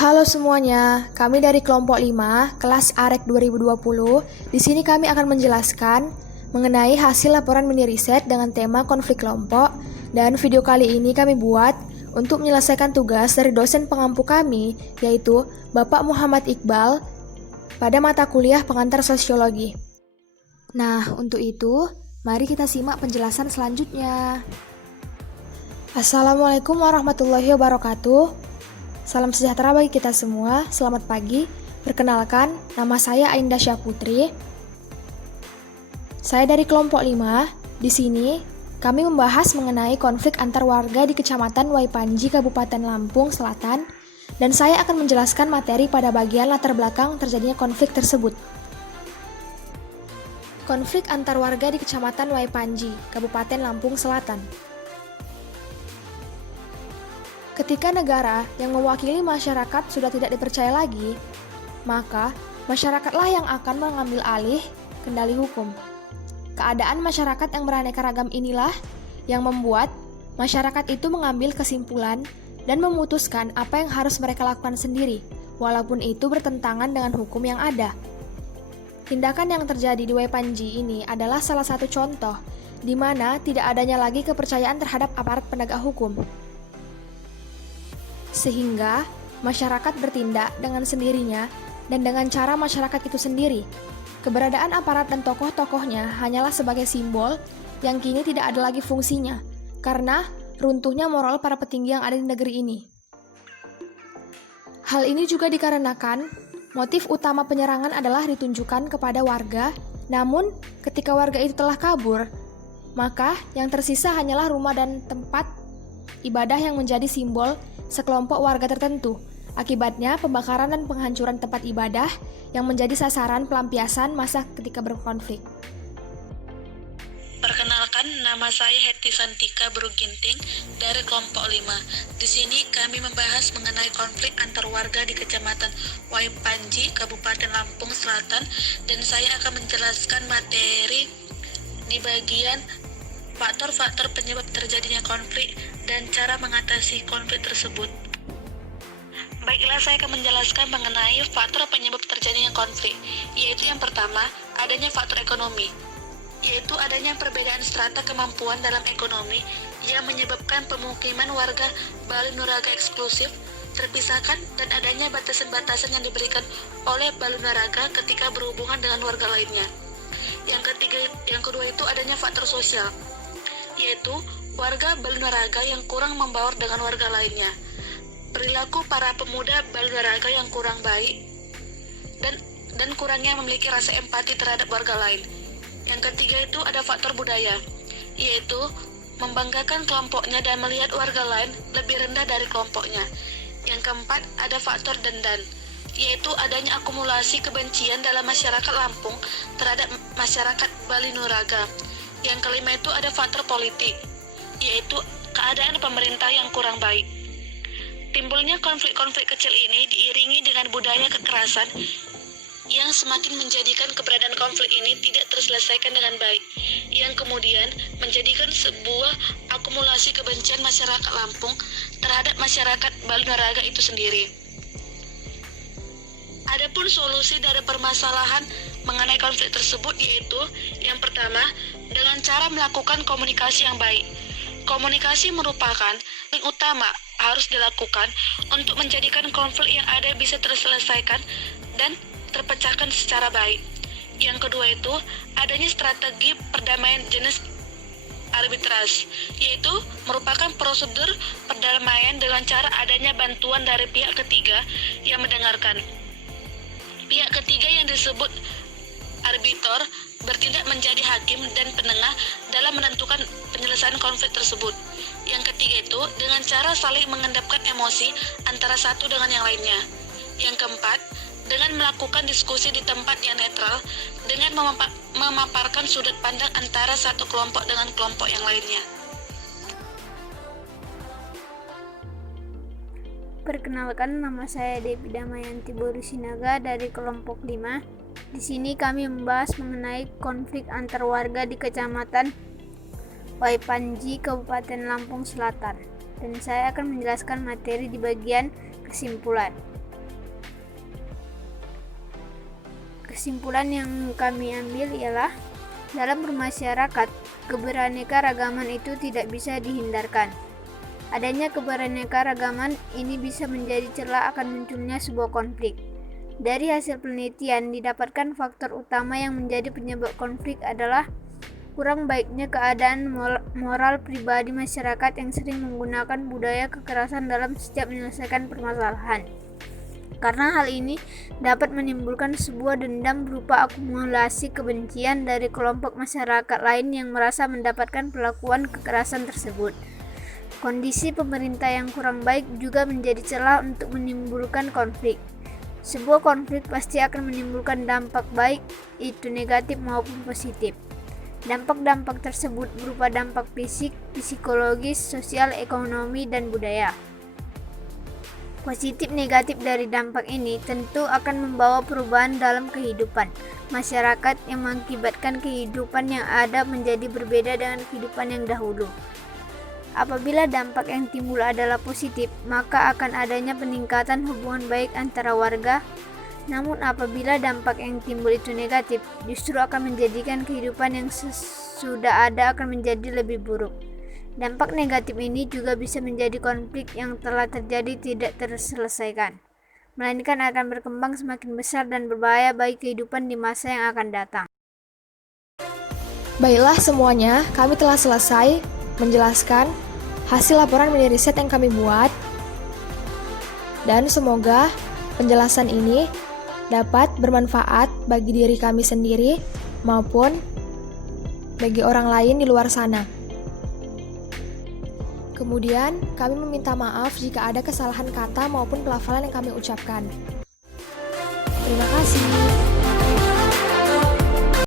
Halo semuanya, kami dari kelompok 5, kelas AREK 2020. Di sini kami akan menjelaskan mengenai hasil laporan mini riset dengan tema konflik kelompok, dan video kali ini kami buat untuk menyelesaikan tugas dari dosen pengampu kami, yaitu Bapak Muhammad Iqbal, pada mata kuliah pengantar sosiologi. Nah, untuk itu, mari kita simak penjelasan selanjutnya. Assalamualaikum warahmatullahi wabarakatuh. Salam sejahtera bagi kita semua, selamat pagi. Perkenalkan, nama saya Ainda Syahputri. Saya dari kelompok 5. Di sini, kami membahas mengenai konflik antar warga di Kecamatan Waipanji, Kabupaten Lampung Selatan, dan saya akan menjelaskan materi pada bagian latar belakang terjadinya konflik tersebut. Konflik antar warga di Kecamatan Waipanji, Kabupaten Lampung Selatan. Ketika negara yang mewakili masyarakat sudah tidak dipercaya lagi, maka masyarakatlah yang akan mengambil alih kendali hukum. Keadaan masyarakat yang beraneka ragam inilah yang membuat masyarakat itu mengambil kesimpulan dan memutuskan apa yang harus mereka lakukan sendiri, walaupun itu bertentangan dengan hukum yang ada. Tindakan yang terjadi di Waipanji ini adalah salah satu contoh di mana tidak adanya lagi kepercayaan terhadap aparat penegak hukum. Sehingga masyarakat bertindak dengan sendirinya dan dengan cara masyarakat itu sendiri. Keberadaan aparat dan tokoh-tokohnya hanyalah sebagai simbol yang kini tidak ada lagi fungsinya, karena runtuhnya moral para petinggi yang ada di negeri ini. Hal ini juga dikarenakan motif utama penyerangan adalah ditunjukkan kepada warga, namun ketika warga itu telah kabur, maka yang tersisa hanyalah rumah dan tempat ibadah yang menjadi simbol sekelompok warga tertentu. Akibatnya, pembakaran dan penghancuran tempat ibadah yang menjadi sasaran pelampiasan massa ketika berkonflik. Perkenalkan, nama saya Heti Santika Beruginting dari kelompok 5. Di sini kami membahas mengenai konflik antar warga di Kecamatan Waipanji, Kabupaten Lampung Selatan, dan saya akan menjelaskan materi di bagian faktor-faktor penyebab terjadinya konflik dan cara mengatasi konflik tersebut. Baiklah, saya akan menjelaskan mengenai faktor penyebab terjadinya konflik, yaitu yang pertama, adanya faktor ekonomi, yaitu adanya perbedaan strata kemampuan dalam ekonomi yang menyebabkan pemukiman warga Bali Nuraga eksklusif terpisahkan dan adanya batasan-batasan yang diberikan oleh Bali Nuraga ketika berhubungan dengan warga lainnya. Yang kedua itu adanya faktor sosial, yaitu warga Bali Nuraga yang kurang membaur dengan warga lainnya. Perilaku para pemuda Bali Nuraga yang kurang baik dan kurangnya memiliki rasa empati terhadap warga lain. Yang ketiga itu ada faktor budaya, yaitu membanggakan kelompoknya dan melihat warga lain lebih rendah dari kelompoknya. Yang keempat ada faktor dendam, yaitu adanya akumulasi kebencian dalam masyarakat Lampung terhadap masyarakat Bali Nuraga. Yang kelima itu ada faktor politik, yaitu keadaan pemerintah yang kurang baik. Timbulnya konflik-konflik kecil ini diiringi dengan budaya kekerasan yang semakin menjadikan keberadaan konflik ini tidak terselesaikan dengan baik, yang kemudian menjadikan sebuah akumulasi kebencian masyarakat Lampung terhadap masyarakat Bali Nuraga itu sendiri. Adapun solusi dari permasalahan mengenai konflik tersebut yaitu yang pertama, dengan cara melakukan komunikasi yang baik. Komunikasi merupakan yang utama harus dilakukan untuk menjadikan konflik yang ada bisa terselesaikan dan terpecahkan secara baik. Yang kedua itu adanya strategi perdamaian jenis arbitrase, yaitu merupakan prosedur perdamaian dengan cara adanya bantuan dari pihak ketiga yang mendengarkan. Pihak ketiga yang disebut arbitor bertindak menjadi hakim dan penengah dalam menentukan penyelesaian konflik tersebut. Yang ketiga itu dengan cara saling mengendapkan emosi antara satu dengan yang lainnya. Yang keempat, dengan melakukan diskusi di tempat yang netral dengan memaparkan sudut pandang antara satu kelompok dengan kelompok yang lainnya. Perkenalkan, nama saya Devi Damayanti Borusinaga dari kelompok 5. Di sini kami membahas mengenai konflik antar warga di Kecamatan Waipanji, Kabupaten Lampung Selatan. Dan saya akan menjelaskan materi di bagian kesimpulan. Kesimpulan yang kami ambil ialah dalam bermasyarakat, keberaneka-ragaman itu tidak bisa dihindarkan. Adanya keberaneka-ragaman ini bisa menjadi celah akan munculnya sebuah konflik. Dari hasil penelitian didapatkan faktor utama yang menjadi penyebab konflik adalah kurang baiknya keadaan moral pribadi masyarakat yang sering menggunakan budaya kekerasan dalam setiap menyelesaikan permasalahan. Karena hal ini dapat menimbulkan sebuah dendam berupa akumulasi kebencian dari kelompok masyarakat lain yang merasa mendapatkan perlakuan kekerasan tersebut. Kondisi pemerintah yang kurang baik juga menjadi celah untuk menimbulkan konflik. Sebuah konflik pasti akan menimbulkan dampak baik itu negatif maupun positif. Dampak-dampak tersebut berupa dampak fisik, psikologis, sosial, ekonomi, dan budaya. Positif negatif dari dampak ini tentu akan membawa perubahan dalam kehidupan masyarakat yang mengakibatkan kehidupan yang ada menjadi berbeda dengan kehidupan yang dahulu. Apabila dampak yang timbul adalah positif, maka akan adanya peningkatan hubungan baik antara warga. Namun apabila dampak yang timbul itu negatif, justru akan menjadikan kehidupan yang sudah ada akan menjadi lebih buruk. Dampak negatif ini juga bisa menjadi konflik yang telah terjadi tidak terselesaikan, melainkan akan berkembang semakin besar dan berbahaya bagi kehidupan di masa yang akan datang. Baiklah semuanya, kami telah selesai menjelaskan hasil laporan mini riset yang kami buat. Dan semoga penjelasan ini dapat bermanfaat bagi diri kami sendiri maupun bagi orang lain di luar sana. Kemudian, kami meminta maaf jika ada kesalahan kata maupun pelafalan yang kami ucapkan. Terima kasih.